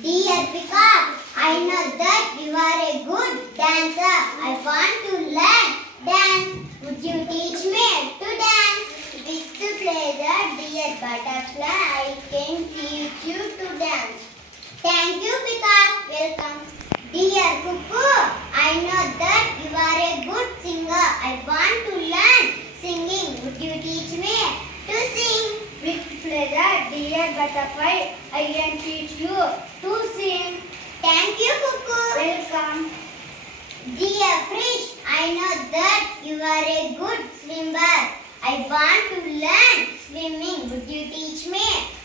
Dear Peacock, I know that you are a good dancer. I want to learn dance. Would you teach me to dance? With pleasure, dear butterfly, I can teach you to dance. Thank you, Peacock. Welcome. Dear Cuckoo, I know that you are a good singer. I want to learn singing. Would you teach me to sing? With pleasure, dear butterfly, I can teach you to sing. Thank you, Cuckoo. Welcome. Dear fish, I know that you are a good swimmer. I want to learn swimming. Would you teach me?